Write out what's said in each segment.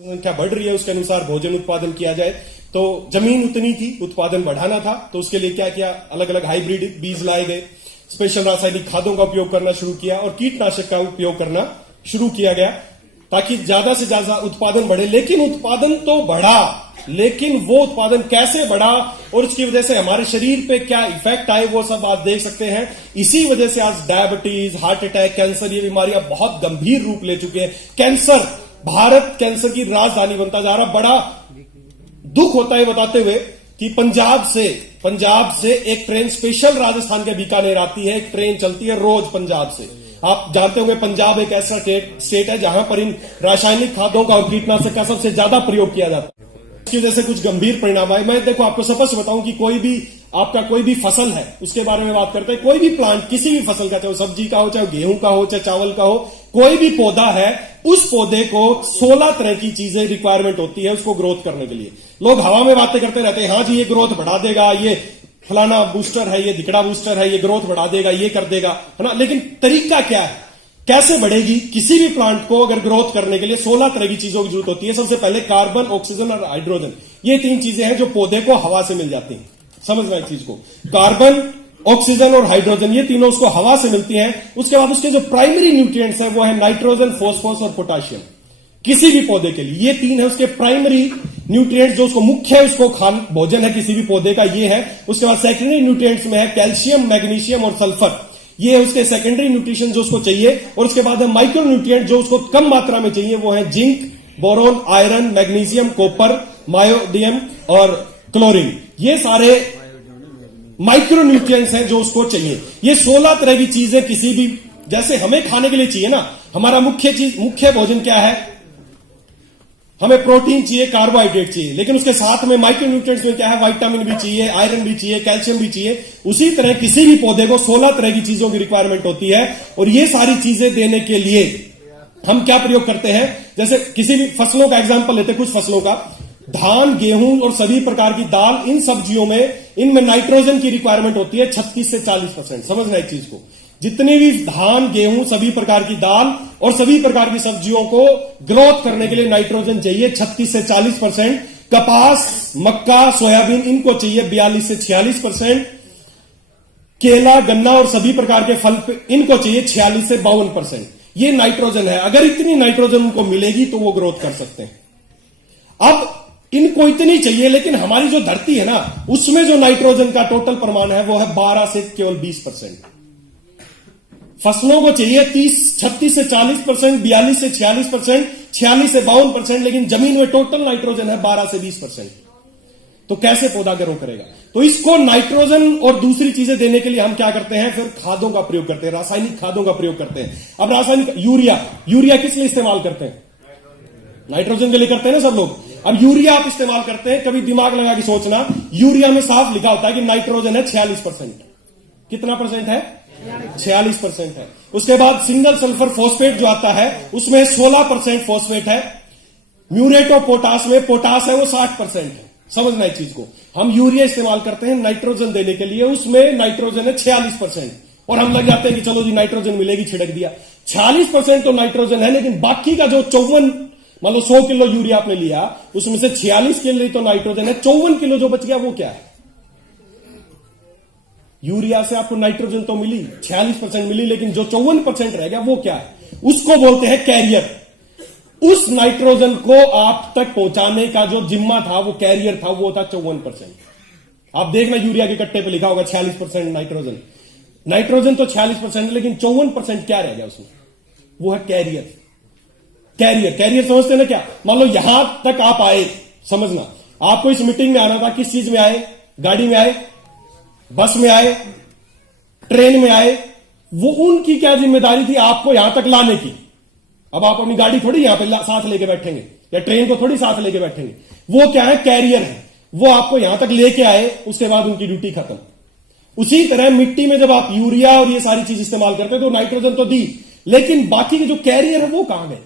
संख्या बढ़ रही है उसके अनुसार भोजन उत्पादन किया जाए। तो जमीन उतनी थी, उत्पादन बढ़ाना था, तो उसके लिए क्या किया, अलग अलग हाइब्रिड बीज लाए गए, स्पेशल रासायनिक खादों का उपयोग करना शुरू किया और कीटनाशक का उपयोग करना शुरू किया गया ताकि ज्यादा से ज्यादा उत्पादन बढ़े। लेकिन उत्पादन तो बढ़ा, लेकिन वो उत्पादन कैसे बढ़ा और उसकी वजह से हमारे शरीर पे क्या इफेक्ट आए वो सब आप देख सकते हैं। इसी वजह से आज डायबिटीज, हार्ट अटैक, कैंसर ये बीमारियां बहुत गंभीर रूप ले चुके हैं। कैंसर, भारत कैंसर की राजधानी बनता जा रहा। बड़ा दुख होता है बताते हुए कि पंजाब से एक ट्रेन स्पेशल राजस्थान के बीकानेर आती है, एक ट्रेन चलती है रोज पंजाब से। आप जानते होंगे पंजाब एक ऐसा स्टेट है जहां पर इन रासायनिक खादों का और कीटनाशक का सबसे ज्यादा प्रयोग किया जाता है। इसकी वजह से कुछ गंभीर परिणाम आए। मैं देखो आपको स्पष्ट बताऊं कि कोई भी फसल है उसके बारे में बात करते हैं, कोई भी प्लांट, किसी भी फसल का, चाहे सब्जी का हो, चाहे गेहूं का हो, चाहे चावल का हो, कोई भी पौधा है, उस पौधे को 16 तरह की चीजें रिक्वायरमेंट होती है उसको ग्रोथ करने के लिए। लोग हवा में बातें करते रहते हैं, हाँ जी ये ग्रोथ बढ़ा देगा, ये फलाना बूस्टर है, ये धिकड़ा बूस्टर है, ये ग्रोथ बढ़ा देगा, ये कर देगा, है ना। लेकिन तरीका क्या है, कैसे बढ़ेगी? किसी भी प्लांट को अगर ग्रोथ करने के लिए 16 तरह की चीजों की जरूरत होती है। सबसे पहले कार्बन, ऑक्सीजन और हाइड्रोजन, ये 3 चीजें हैं जो पौधे को हवा से मिल जाती हैं। समझना इस चीज को, कार्बन, ऑक्सीजन और हाइड्रोजन, ये तीनों उसको हवा से मिलती हैं। उसके बाद उसके जो प्राइमरी न्यूट्रिएंट्स है वो है नाइट्रोजन, फॉस्फोरस और पोटाशियम। किसी भी पौधे के लिए ये 3 है उसके प्राइमरी न्यूट्रिएंट्स, जो उसको मुख्य उसको खान भोजन है किसी भी पौधे का, ये है। उसके बाद सेकेंडरी न्यूट्रिएंट्स में है कैल्शियम, मैग्नीशियम और सल्फर, ये है उसके सेकेंडरी न्यूट्रिशन जो उसको चाहिए। और उसके बाद है माइक्रो न्यूट्रिएंट जो उसको कम मात्रा में चाहिए, वो है zinc, boron, iron, magnesium, copper, molybdenum और क्लोरीन। ये सारे माइक्रो न्यूट्रिएंट्स हैं जो उसको चाहिए। ये 16 तरह की चीजें किसी भी, जैसे हमें खाने के लिए चाहिए ना, हमारा मुख्य भोजन क्या है, हमें प्रोटीन चाहिए, कार्बोहाइड्रेट चाहिए, लेकिन उसके साथ में माइक्रो न्यूट्रिएंट्स में क्या है, विटामिन भी चाहिए, आयरन भी चाहिए, कैल्शियम भी चाहिए। उसी तरह किसी भी पौधे को 16 तरह की चीजों की रिक्वायरमेंट होती है। और ये सारी चीजें देने के लिए हम क्या प्रयोग करते हैं, जैसे किसी भी फसलों का एग्जाम्पल लेते हैं, कुछ फसलों का, धान, गेहूं और सभी प्रकार की दाल, इन सब्जियों में, इनमें नाइट्रोजन की रिक्वायरमेंट होती है 36 से 40%। समझना एक चीज को, जितनी भी धान, गेहूं, सभी प्रकार की दाल और सभी प्रकार की सब्जियों को ग्रोथ करने के लिए नाइट्रोजन चाहिए 36 से 40%। कपास, मक्का, सोयाबीन, इनको चाहिए 42 से 46%। केला, गन्ना और सभी प्रकार के फल, इनको चाहिए 46 से 52%। ये नाइट्रोजन है। अगर इतनी नाइट्रोजन उनको मिलेगी तो वो ग्रोथ कर सकते हैं। अब इनको इतनी चाहिए, लेकिन हमारी जो धरती है ना, उसमें जो नाइट्रोजन का टोटल प्रमाण है वो है 12 से केवल 20%। फसलों को चाहिए 36 से 40%, 42 से 46%, 46 से 52%, लेकिन जमीन में टोटल नाइट्रोजन है 12 से 20%। तो कैसे पौधा ग्रो करेगा? तो इसको नाइट्रोजन और दूसरी चीजें देने के लिए हम क्या करते हैं, फिर खादों का प्रयोग करते हैं, रासायनिक खादों का प्रयोग करते हैं। अब रासायनिक यूरिया किस लिए इस्तेमाल करते हैं? नाइट्रोजन के लिए करते हैं ना सब लोग। अब यूरिया आप इस्तेमाल करते हैं, कभी दिमाग लगा के सोचना, यूरिया में साफ लिखा होता है कि नाइट्रोजन है 46%। कितना परसेंट है? 46% है। उसके बाद सिंगल सल्फर फॉस्फेट जो आता है उसमें 16% फॉस्फेट है। म्यूरेट ऑफ पोटास में पोटास है वो 60% है। समझना इस चीज को, हम यूरिया इस्तेमाल करते हैं नाइट्रोजन देने के लिए, उसमें नाइट्रोजन है 46%। और हम लग जाते हैं कि चलो जी नाइट्रोजन मिलेगी, छिड़क दिया। 46% तो नाइट्रोजन है, लेकिन बाकी का जो 54, मान लो 100 किलो यूरिया आपने लिया, उसमें से 46 किलो तो नाइट्रोजन है, 54 किलो जो बच गया वो क्या है? यूरिया से आपको नाइट्रोजन तो मिली, 46% मिली, लेकिन जो 54% रह गया वो क्या है? उसको बोलते हैं कैरियर। उस नाइट्रोजन को आप तक पहुंचाने का जो जिम्मा था, वो कैरियर था, वो था 54%। आप देखना यूरिया के कट्टे पे लिखा होगा 46% नाइट्रोजन। नाइट्रोजन तो 46% है, लेकिन 54% क्या रह गया उसमें? वो है कैरियर। कैरियर समझते हैं ना क्या? मान लो यहां तक आप आए, समझना, आपको इस मीटिंग में आना था, किस चीज में आए? गाड़ी में आए, बस में आए, ट्रेन में आए, वो उनकी क्या जिम्मेदारी थी आपको यहां तक लाने की। अब आप अपनी गाड़ी थोड़ी यहां पे साथ लेके बैठेंगे, या ट्रेन को थोड़ी साथ लेके बैठेंगे। वो क्या है? कैरियर है। वो आपको यहां तक लेके आए, उसके बाद उनकी ड्यूटी खत्म। उसी तरह मिट्टी में जब आप यूरिया और ये सारी चीज इस्तेमाल करते हैं तो नाइट्रोजन तो दी, लेकिन बाकी के जो कैरियर है वो कहां गए?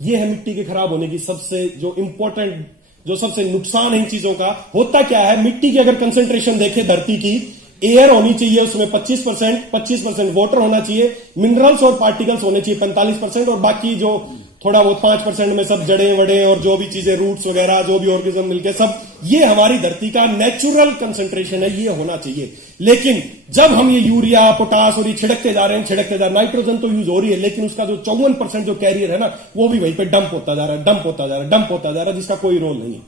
ये है मिट्टी के खराब होने की सबसे जो इंपॉर्टेंट, जो सबसे नुकसान है इन चीजों का। होता क्या है, मिट्टी की अगर कंसेंट्रेशन देखें धरती की, एयर होनी चाहिए उसमें 25% वाटर होना चाहिए, मिनरल्स और पार्टिकल्स होने चाहिए 45%, और बाकी जो थोड़ा बहुत 5% में सब जड़ें वड़े और जो भी चीजें रूट्स वगैरह जो भी ऑर्गेनिज्म मिलके सब, ये हमारी धरती का नेचुरल कंसंट्रेशन है, ये होना चाहिए। लेकिन जब हम ये यूरिया पोटास और ये छिड़कते जा रहे हैं, नाइट्रोजन तो यूज हो रही है, लेकिन उसका जो 54% जो कैरियर है ना, वो भी वहीं पे डंप होता जा रहा है, जिसका कोई रोल नहीं है।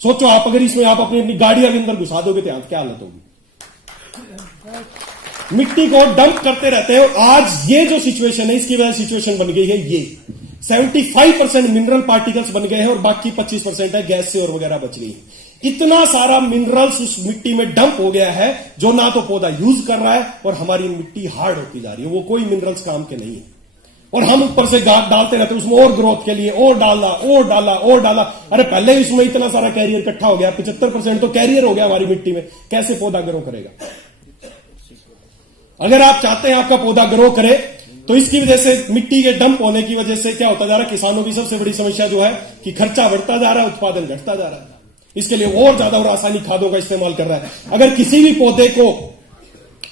सोचो आप, अगर इसमें आप अपनी अपनी गाड़ियां भी अंदर घुसा दोगे तो क्या हालत होगी। मिट्टी को डंप करते रहते हैं। आज ये जो सिचुएशन है, इसकी वजह से सिचुएशन बन गई है ये 75% मिनरल पार्टिकल्स बन गए हैं और बाकी 25% है गैस से और वगैरह बच गई है। इतना सारा मिनरल्स उस मिट्टी में डंप हो गया है जो ना तो पौधा यूज कर रहा है और हमारी मिट्टी हार्ड होती जा रही है, वो कोई मिनरल्स काम के नहीं है। और हम ऊपर से डालते रहते हैं उसमें और ग्रोथ के लिए, और डाला। अरे पहले ही उसमें इतना सारा कैरियर इकट्ठा हो गया, 75% तो कैरियर हो गया हमारी मिट्टी में, कैसे पौधा ग्रो करेगा। अगर आप चाहते हैं आपका पौधा ग्रो करे तो इसकी वजह से, मिट्टी के डंप होने की वजह से क्या होता जा रहा है, किसानों की सबसे बड़ी समस्या जो है कि खर्चा बढ़ता जा रहा है, उत्पादन घटता जा रहा है। इसके लिए और ज्यादा और रासायनिक खादों का इस्तेमाल कर रहा है। अगर किसी भी पौधे को,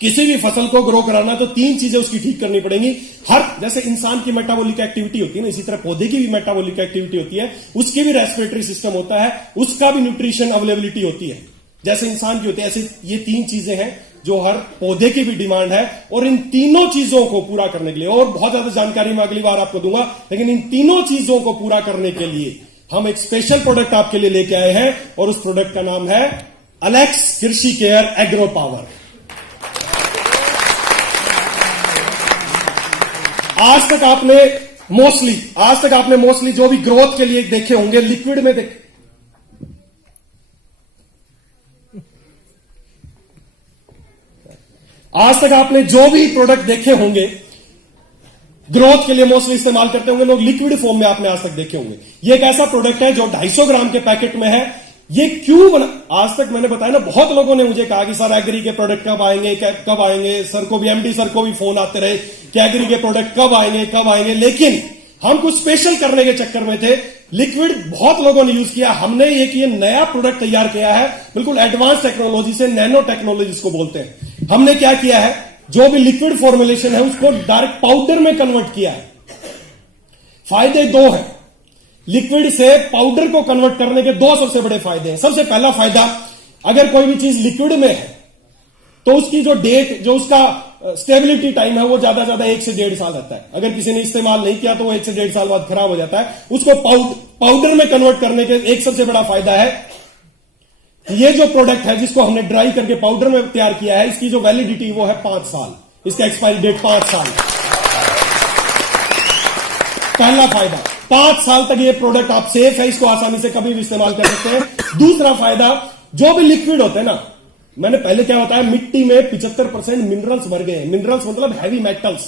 किसी भी फसल को ग्रो कराना तो 3 चीजें उसकी ठीक करनी पड़ेंगी। हर, जैसे इंसान की मेटाबॉलिक एक्टिविटी होती है ना, इसी तरह पौधे की भी मेटाबॉलिक एक्टिविटी होती है, उसकी भी रेस्पिरेटरी सिस्टम होता है, उसका भी न्यूट्रिशन अवेलेबिलिटी होती है, जैसे इंसान की होती है। ऐसे ये 3 चीजें हैं जो हर पौधे की भी डिमांड है। और इन तीनों चीजों को पूरा करने के लिए, और बहुत ज्यादा जानकारी मैं अगली बार आपको दूंगा, लेकिन इन तीनों चीजों को पूरा करने के लिए हम एक स्पेशल प्रोडक्ट आपके लिए लेके आए हैं और उस प्रोडक्ट का नाम है अलेक्स कृषि केयर एग्रो पावर। आज तक आपने मोस्टली जो भी ग्रोथ के लिए देखे होंगे, लिक्विड में देखे, आज तक आपने जो भी प्रोडक्ट देखे होंगे ग्रोथ के लिए मोस्टली इस्तेमाल करते होंगे लोग, लिक्विड फॉर्म में आपने आज तक देखे होंगे। ये एक ऐसा प्रोडक्ट है जो 250 ग्राम के पैकेट में है। ये क्यों बना, आज तक मैंने बताया ना, बहुत लोगों ने मुझे कहा कि सर एग्री के प्रोडक्ट कब आएंगे, सर को भी, एमडी सर को भी फोन आते रहे कि एग्री के प्रोडक्ट कब आएंगे, लेकिन हम कुछ स्पेशल करने के चक्कर में थे। लिक्विड बहुत लोगों ने यूज किया, हमने एक ये नया प्रोडक्ट तैयार किया है, बिल्कुल एडवांस टेक्नोलॉजी से, नैनो टेक्नोलॉजी जिसको बोलते हैं। हमने क्या किया है, जो भी लिक्विड फॉर्मुलेशन है उसको डायरेक्ट पाउडर में कन्वर्ट किया है। फायदे 2 हैं, लिक्विड से पाउडर को कन्वर्ट करने के 2 सबसे बड़े फायदे हैं। सबसे पहला फायदा, अगर कोई भी चीज लिक्विड में है तो उसकी जो डेट, जो उसका स्टेबिलिटी टाइम है, वो ज्यादा 1 से 1.5 साल रहता है। अगर किसी ने इस्तेमाल नहीं किया तो वो 1 से 1.5 साल बाद खराब हो जाता है। उसको पाउडर में कन्वर्ट करने के एक सबसे बड़ा फायदा है, ये जो प्रोडक्ट है जिसको हमने ड्राई करके पाउडर में तैयार किया है, इसकी जो वैलिडिटी वो है 5 साल, इसका एक्सपायरी डेट 5 साल। पहला फायदा, 5 साल तक ये प्रोडक्ट आप सेफ है, इसको आसानी से कभी भी इस्तेमाल कर सकते हैं। दूसरा फायदा, जो भी लिक्विड होते हैं ना, मैंने पहले क्या बताया, मिट्टी में 75% मिनरल्स भर गए हैं। मिनरल्स मतलब हैवी मेटल्स।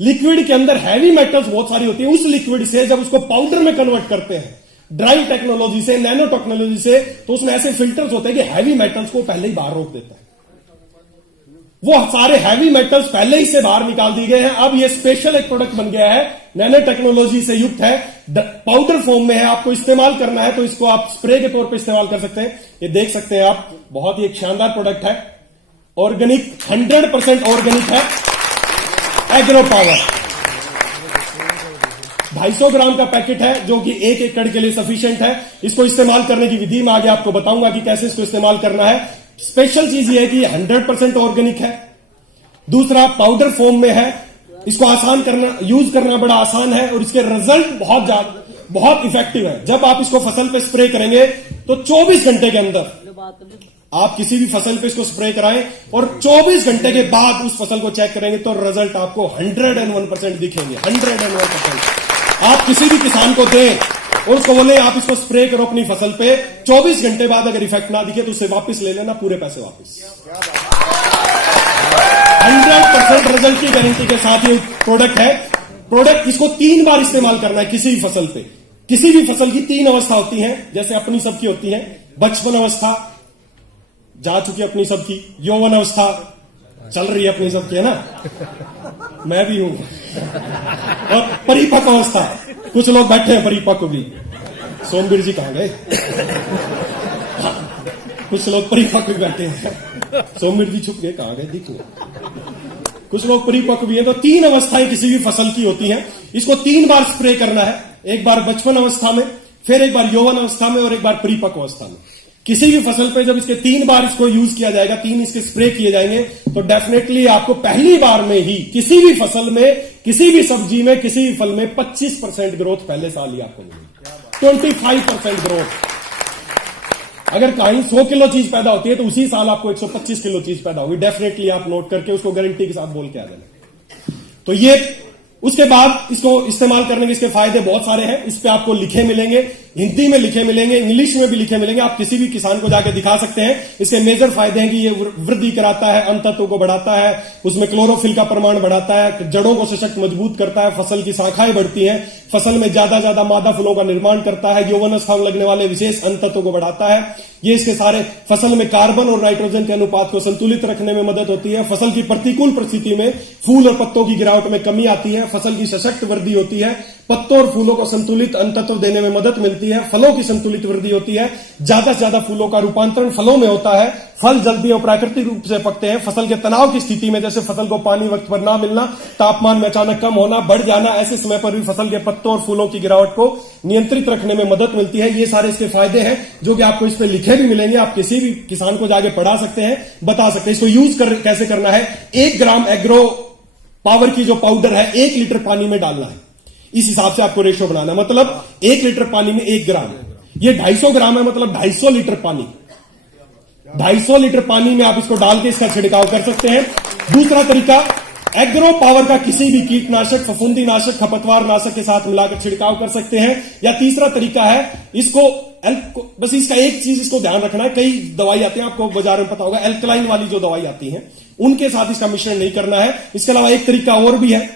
लिक्विड के अंदर हैवी मेटल्स बहुत सारी होती है। उस लिक्विड से जब उसको पाउडर में कन्वर्ट करते हैं ड्राई टेक्नोलॉजी से, नैनो टेक्नोलॉजी से, तो उसमें ऐसे फिल्टर्स होते हैं कि हैवी मेटल्स को पहले ही बाहर रोक देता है। वो सारे हैवी मेटल्स पहले ही से बाहर निकाल दिए गए हैं। अब ये स्पेशल एक प्रोडक्ट बन गया है, नैनो टेक्नोलॉजी से युक्त है, पाउडर फॉर्म में है। आपको इस्तेमाल करना है तो इसको आप स्प्रे के तौर पे इस्तेमाल कर सकते हैं। ये देख सकते हैं आप, बहुत ही एक शानदार प्रोडक्ट है, ऑर्गेनिक, 100% ऑर्गेनिक है, एग्रो पावर। 250 ग्राम का पैकेट है जो कि 1 एकड़ के लिए सफिशिएंट है। इसको इस्तेमाल करने की विधि मैं आगे आपको बताऊंगा कि कैसे इसको इस्तेमाल करना है। स्पेशल चीज ये है कि 100% ऑर्गेनिक है। दूसरा, पाउडर फॉर्म में है, इसको आसान करना, यूज करना बड़ा आसान है और इसके रिजल्ट बहुत इफेक्टिव है। जब आप इसको फसल पे स्प्रे करेंगे तो 24 घंटे के अंदर आप किसी भी फसल पे इसको स्प्रे कराएं और 24 घंटे के बाद उस फसल को चेक करेंगे तो रिजल्ट आपको 101% दिखेंगे। 101%। आप किसी भी किसान को दें और उसको बोले आप इसको स्प्रे करो अपनी फसल पे, 24 घंटे बाद अगर इफेक्ट ना दिखे तो उसे वापस ले लेना, पूरे पैसे वापस। 100% रिजल्ट की गारंटी के साथ ये प्रोडक्ट है। प्रोडक्ट इसको 3 बार इस्तेमाल करना है किसी भी फसल पे। किसी भी फसल की 3 अवस्था होती है, जैसे अपनी सबकी होती है, बचपन अवस्था जा चुकी अपनी सबकी, यौवन अवस्था चल रही है अपनी सबकी, है ना, मैं भी हूं, और परिपक्व अवस्था, कुछ लोग बैठे हैं परिपक्व भी। सोमवीर जी कहां गए? कुछ लोग परिपक्व बैठे हैं, सोमवीर जी छुप गए, कहां गए? दिख गए। कुछ लोग परिपक्व भी हैं। तो 3 अवस्थाएं किसी भी फसल की होती हैं। इसको 3 बार स्प्रे करना है, एक बार बचपन अवस्था में, फिर एक बार यौवन अवस्था में और एक बार परिपक्व अवस्था में। किसी भी फसल पे जब इसके 3 बार इसको यूज किया जाएगा, 3 इसके स्प्रे किए जाएंगे, तो डेफिनेटली आपको पहली बार में ही किसी भी फसल में, किसी भी सब्जी में, किसी भी फल में 25% ग्रोथ पहले साल ही आपको मिलेगी। 25% ग्रोथ। अगर कहीं 100 किलो चीज पैदा होती है तो उसी साल आपको 125 किलो चीज पैदा होगी। डेफिनेटली आप नोट करके उसको गारंटी के साथ बोल के आ जाना। तो ये उसके बाद इसको इस्तेमाल करने के इसके फायदे बहुत सारे हैं। इस पे आपको लिखे मिलेंगे, हिंदी में लिखे मिलेंगे, इंग्लिश में भी लिखे मिलेंगे। आप किसी भी किसान को जाके दिखा सकते हैं। इसके मेजर फायदे हैं कि ये वृद्धि कराता है, अंग तत्व को बढ़ाता है, उसमें क्लोरोफिल का प्रमाण बढ़ाता है, जड़ों को सशक्त मजबूत करता है, फसल की शाखाएं बढ़ती हैं, फसल में ज्यादा मादा फूलों का निर्माण करता है, यौवन अवस्था में लगने वाले विशेष अंग तत्वों को बढ़ाता है। ये इसके सारे फसल में कार्बन और नाइट्रोजन के अनुपात को संतुलित रखने में मदद होती है। फसल की प्रतिकूल परिस्थिति में फूल और पत्तों की गिरावट में कमी आती है। फसल की सशक्त वृद्धि होती है। पत्तों और फूलों को संतुलित अंग तत्व देने में मदद मिलती है। फलों की संतुलित वृद्धि होती है। ज्यादा से ज्यादा फूलों का रूपांतरण फलों में होता है। फल जल्दी और प्राकृतिक रूप से पकते हैं। फसल के तनाव की स्थिति में, जैसे फसल को पानी वक्त पर ना मिलना, तापमान में अचानक कम होना, बढ़ जाना, ऐसे समय पर भी फसल के पत्तों और फूलों की गिरावट को नियंत्रित रखने में मदद मिलती है। ये सारे इसके फायदे हैं जो कि आपको इस पे लिखे भी मिलेंगे। आप किसी भी किसान को जाके पढ़ा सकते हैं, बता सकते हैं। इसको यूज कैसे करना है। 1 ग्राम एग्रो पावर की जो पाउडर है 1 लीटर पानी में डालना है। इस हिसाब से आपको रेशो बनाना है। मतलब 1 लीटर पानी में 1 ग्राम, ये 250 ग्राम है, मतलब 250 लीटर पानी। 250 लीटर पानी में आप इसको डाल के इसका छिड़काव कर सकते हैं। दूसरा तरीका, एग्रो पावर का किसी भी कीटनाशक, फफूंदीनाशक, खपतवार नाशक के साथ मिलाकर छिड़काव कर सकते हैं। या तीसरा तरीका है, इसको बस इसका एक चीज इसको ध्यान रखना है, कई दवाई आती है, आपको बाजार में पता होगा, एल्कलाइन वाली जो दवाई आती है उनके साथ इसका मिश्रण नहीं करना है। इसके अलावा एक तरीका और भी है।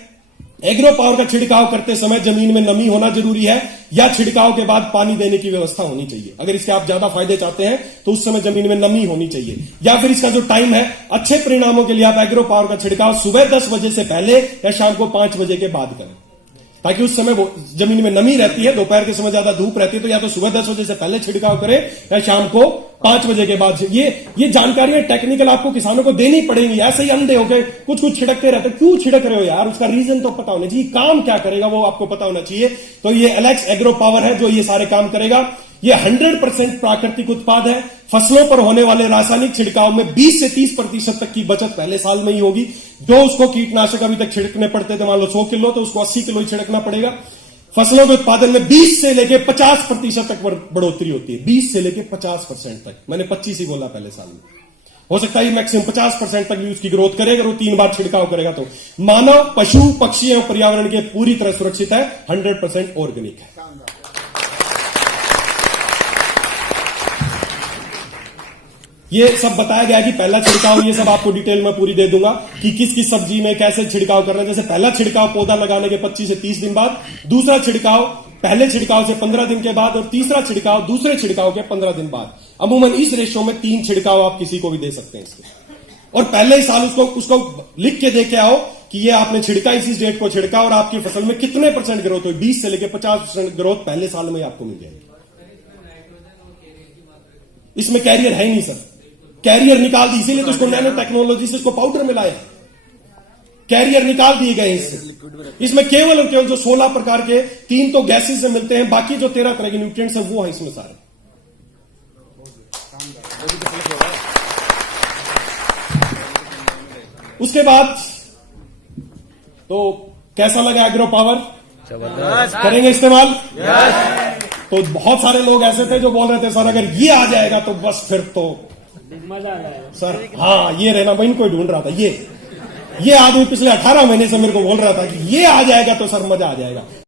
एग्रो पावर का छिड़काव करते समय जमीन में नमी होना जरूरी है, या छिड़काव के बाद पानी देने की व्यवस्था होनी चाहिए। अगर इसके आप ज्यादा फायदे चाहते हैं तो उस समय जमीन में नमी होनी चाहिए। या फिर इसका जो टाइम है, अच्छे परिणामों के लिए आप एग्रो पावर का छिड़काव सुबह 10 बजे से पहले या शाम को 5 बजे के बाद करें, ताकि उस समय वो जमीन में नमी रहती है। दोपहर के समय ज्यादा धूप रहती है, तो या तो सुबह 10 बजे से पहले छिड़काव करें या शाम को 5 बजे के बाद। ये जानकारियां टेक्निकल आपको किसानों को देनी पड़ेंगी। ऐसे ही अंधे होकर कुछ छिड़कते रहते, क्यों छिड़क रहे हो यार, उसका रीजन तो पता होना चाहिए, काम क्या करेगा वो आपको पता होना चाहिए। तो ये एलेक्स एग्रो पावर है जो ये सारे काम करेगा। ये 100% प्राकृतिक उत्पाद है। फसलों पर होने वाले रासायनिक छिड़काव में 20 से 30% तक की बचत पहले साल में ही होगी। जो उसको कीटनाशक अभी तक छिड़कने पड़ते थे, मान लो 100 किलो, तो उसको 80 किलो ही छिड़कना पड़ेगा। फसलों के उत्पादन में 20 से लेकर 50% तक बढ़ोतरी होती है। 20 से लेकर 50% तक, मैंने 25 ही बोला पहले साल में, हो सकता है मैक्सिमम 50% तक भी उसकी ग्रोथ करेगा। वो 3 बार छिड़काव करेगा तो मानव, पशु, पक्षी एवं पर्यावरण के पूरी तरह सुरक्षित है। 100% ऑर्गेनिक है। ये सब बताया गया कि पहला छिड़काव, ये सब आपको डिटेल में पूरी दे दूंगा कि किस किस सब्जी में कैसे छिड़काव करना है। जैसे पहला छिड़काव पौधा लगाने के 25 से 30 दिन बाद, दूसरा छिड़काव पहले छिड़काव से 15 दिन के बाद, और तीसरा छिड़काव दूसरे छिड़काव के 15 दिन बाद। अमूमन इस रेशो में 3 छिड़काव आप किसी को भी दे सकते हैं इसके। और पहले ही साल उसको लिख के दे के आओ कि ये आपने छिड़का, इसी डेट को छिड़का, और आपकी फसल में कितने % ग्रोथ हुई। 20 से लेकर 50% ग्रोथ पहले साल में आपको मिल जाएगी। इसमें कैरियर है ही नहीं सर, कैरियर निकाल दी, इसीलिए तो इसको नैनो टेक्नोलॉजी से इसको पाउडर मिलाया। कैरियर निकाल दिए गए इससे। इसमें केवल और केवल जो 16 प्रकार के, 3 तो गैसेस से मिलते हैं, बाकी जो 13 तरह के न्यूट्रिएंट्स है वो है इसमें सारे। उसके बाद तो कैसा लगा एग्रो पावर? करेंगे इस्तेमाल? तो बहुत सारे लोग ऐसे थे जो बोल रहे थे सर अगर ये आ जाएगा तो बस फिर तो मजा आ जाएगा सर। हाँ, ये रहना, मैं इनको ढूंढ रहा था। ये आदमी पिछले 18 महीने से मेरे को बोल रहा था कि ये आ जाएगा तो सर मजा आ जाएगा।